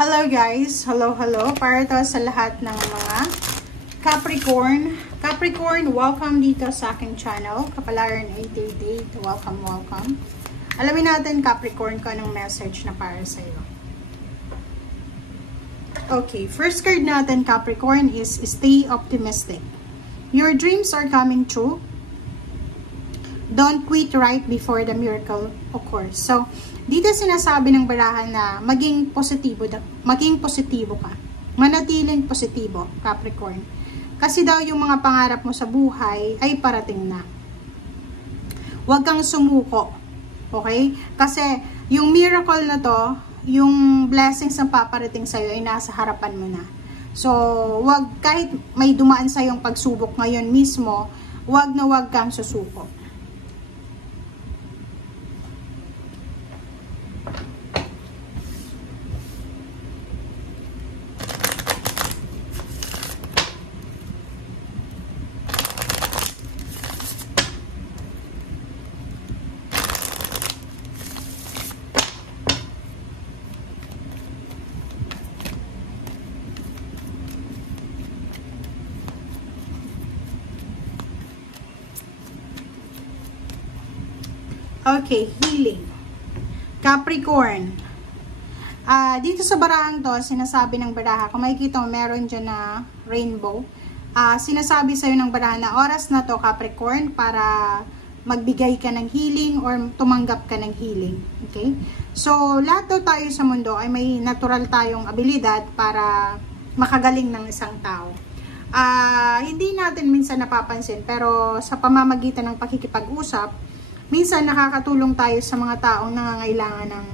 Hello guys! Hello! Para to sa lahat ng mga Capricorn. Capricorn, welcome dito sa aking channel. Kapalaran 888. Welcome. Alamin natin Capricorn ko anong message na para sa iyo. Okay, first card natin Capricorn is stay optimistic. Your dreams are coming true. Don't quit right before the miracle occurs. So, dito sinasabi ng barahan na maging positibo ka. Manatiling positibo, Capricorn. Kasi daw yung mga pangarap mo sa buhay ay parating na. Huwag kang sumuko. Okay? Kasi yung miracle na to, yung blessings na paparating sa'yo ay nasa harapan mo na. So, kahit may dumaan sa'yong pagsubok ngayon mismo, huwag kang susuko. Okay, healing. Capricorn. Dito sa barahang to, sinasabi ng baraha, kung makikita mo, meron dyan na rainbow. Sinasabi sa'yo ng baraha na oras na to, Capricorn, para magbigay ka ng healing or tumanggap ka ng healing. Okay? So, lahat daw tayo sa mundo ay may natural tayong abilidad para makagaling ng isang tao. Hindi natin minsan napapansin, pero sa pamamagitan ng pakikipag-usap, minsan nakakatulong tayo sa mga taong nangangailangan ng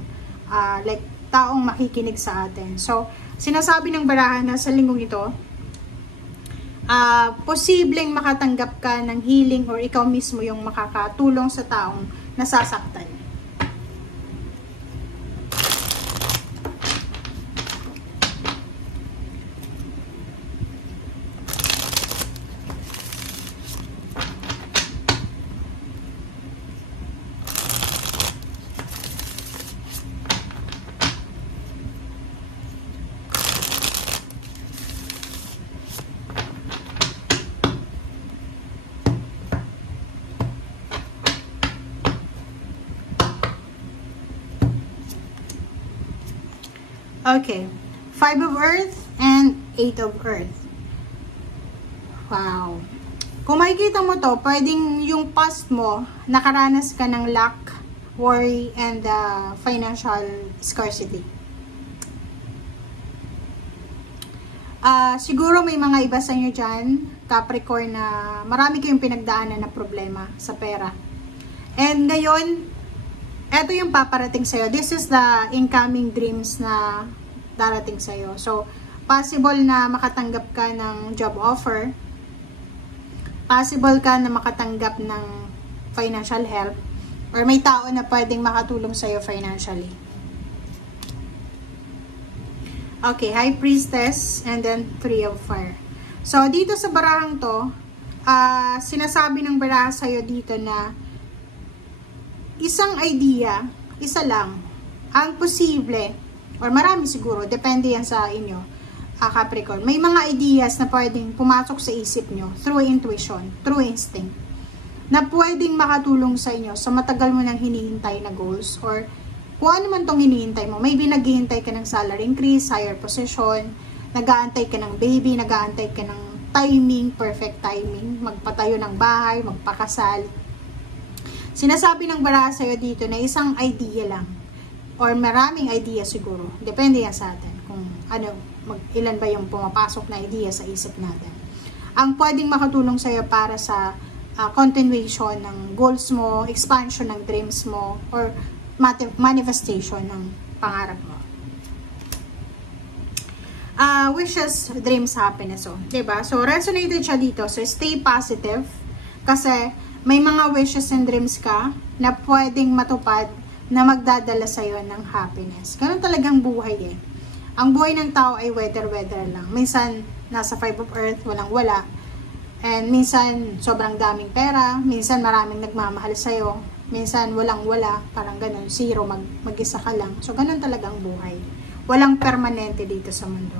taong makikinig sa atin. So, sinasabi ng barahan na sa linggong ito, posibleng makatanggap ka ng healing or ikaw mismo yung makakatulong sa taong nasasaktan. Okay, 5 of Earth and 8 of Earth. Wow. Kung makikita mo to, pwedeng yung past mo, nakaranas ka ng lack, worry, and financial scarcity. Siguro may mga iba sa inyo dyan, Capricorn, na marami kayong pinagdaanan na problema sa pera. And ngayon, eto yung paparating sa'yo. This is the incoming dreams na darating sa'yo. So, possible na makatanggap ka ng job offer. Possible ka na makatanggap ng financial help. Or may tao na pwedeng makatulong sa'yo financially. Okay, High Priestess and then 3 of Fire. So, dito sa barahang to, sinasabi ng baraha sa'yo dito na isang idea, isa lang, ang posible, or marami siguro, depende yan sa inyo, Capricorn. May mga ideas na pwedeng pumasok sa isip nyo through intuition, through instinct, na pwedeng makatulong sa inyo sa matagal mo nang hinihintay na goals, or kung ano man tong hinihintay mo. Maybe naghihintay ka ng salary increase, higher position, nag-aantay ka ng baby, nag-aantay ka ng timing, perfect timing, magpatayo ng bahay, magpakasal. Sinasabi ng baraha sa'yo dito na isang idea lang. Or maraming idea siguro. Depende yan sa atin. Kung ilan ba yung pumapasok na idea sa isip natin. Ang pwedeng makatulong sa'yo para sa continuation ng goals mo, expansion ng dreams mo, or manifestation ng pangarap mo. Wishes, dreams, happiness. Diba? So, resonated siya dito. So, stay positive. Kasi, may mga wishes and dreams ka na pwedeng matupad na magdadala sa'yo ng happiness. Ganun talagang buhay eh. Ang buhay ng tao ay weather lang. Minsan, nasa 5 of Earth, walang-wala. And minsan, sobrang daming pera. Minsan, maraming nagmamahal sa'yo. Minsan, walang-wala. Parang ganun, zero, mag-isa ka lang. So, ganun talagang buhay. walang permanente dito sa mundo.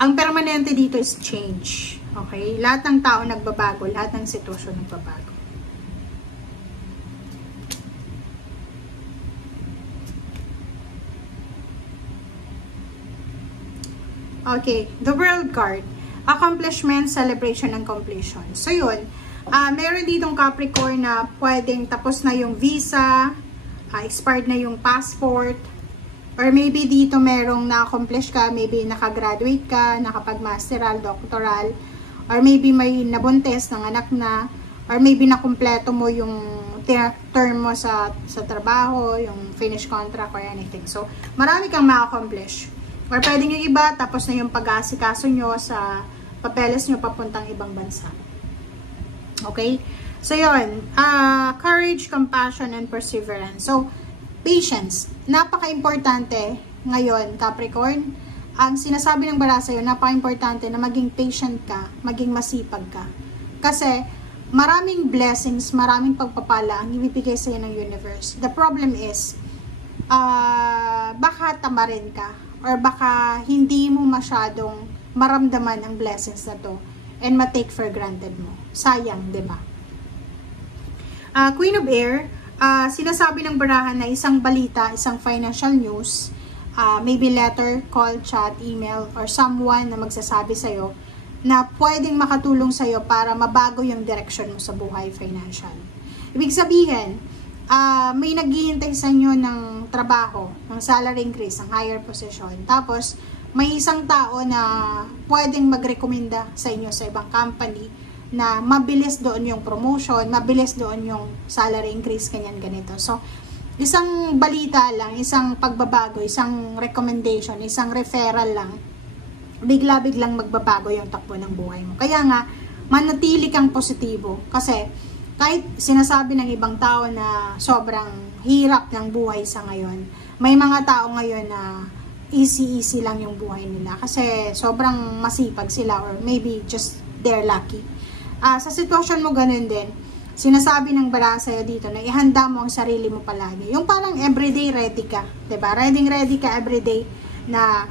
Ang permanente dito is change. Okay? Lahat ng tao nagbabago, lahat ng sitwasyon nagbabago. Okay, the World card. Accomplishment, celebration, and completion. So, yun. Meron ditong Capricorn na pwedeng tapos na yung visa, expired na yung passport, or maybe dito merong na-accomplish ka, maybe nakagraduate ka, nakapag-masteral, doctoral, or maybe may nabuntis, ng anak na, or maybe nakumpleto mo yung term mo sa trabaho, yung finish contract or anything. So, marami kang ma-accomplish. Or pwedeng yung iba, tapos na yung pag-aasikaso nyo sa papeles nyo papuntang ibang bansa. Okay? So, yun. Courage, compassion, and perseverance. So, patience. Napaka-importante ngayon, Capricorn. Ang sinasabi ng bara sa'yo, napaka-importante na maging patient ka, maging masipag ka. Kasi, maraming blessings, maraming pagpapala ang ibibigay sa'yo ng universe. The problem is, baka tamarin ka, or baka hindi mo masyadong maramdaman ang blessings na to and ma-take for granted mo. Sayang, diba? Queen of Air, sinasabi ng barahan na isang balita, isang financial news, maybe letter, call, chat, email, or someone na magsasabi sa'yo na pwedeng makatulong sa'yo para mabago yung direction mo sa buhay financial. Ibig sabihin, may naghihintay sa inyo ng trabaho, ng salary increase, ng higher position. Tapos, may isang tao na pwedeng magrekomenda sa inyo sa ibang company na mabilis doon yung promotion, mabilis doon yung salary increase, kanyan ganito. So, isang balita lang, isang pagbabago, isang recommendation, isang referral lang, bigla-biglang magbabago yung takbo ng buhay mo. Kaya nga, manatili kang positibo. Kasi, kahit sinasabi ng ibang tao na sobrang hirap ng buhay sa ngayon, may mga tao ngayon na easy-easy lang yung buhay nila kasi sobrang masipag sila or maybe just they're lucky. Sa sitwasyon mo ganun din, sinasabi ng bara sa'yo dito na ihanda mo ang sarili mo palagi. Yung parang everyday ready ka, diba? Ready ka everyday na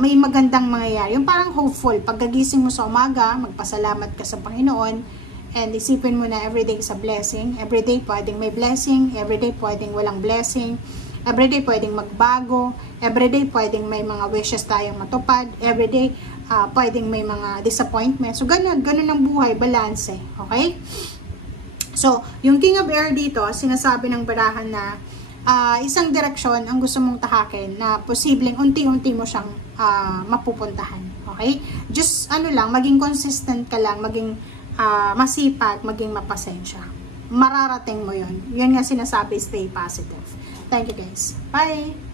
may magandang mangyayari. Yung parang hopeful, pagkagising mo sa umaga, magpasalamat ka sa Panginoon, and isipin mo na everyday is a blessing. Everyday pwedeng may blessing. Everyday pwedeng walang blessing. Everyday pwedeng magbago. Everyday pwedeng may mga wishes tayong matupad. Everyday pwedeng may mga disappointment. So, ganun ang buhay. Balance. Okay? So, yung King of Air dito, sinasabi ng barahan na isang direksyon ang gusto mong tahakin na posibleng unti-unti mo siyang mapupuntahan. Okay? Just, maging consistent ka lang, maging masipag, maging mapasensya. Mararating mo yun. Yun nga sinasabi, stay positive. Thank you guys. Bye!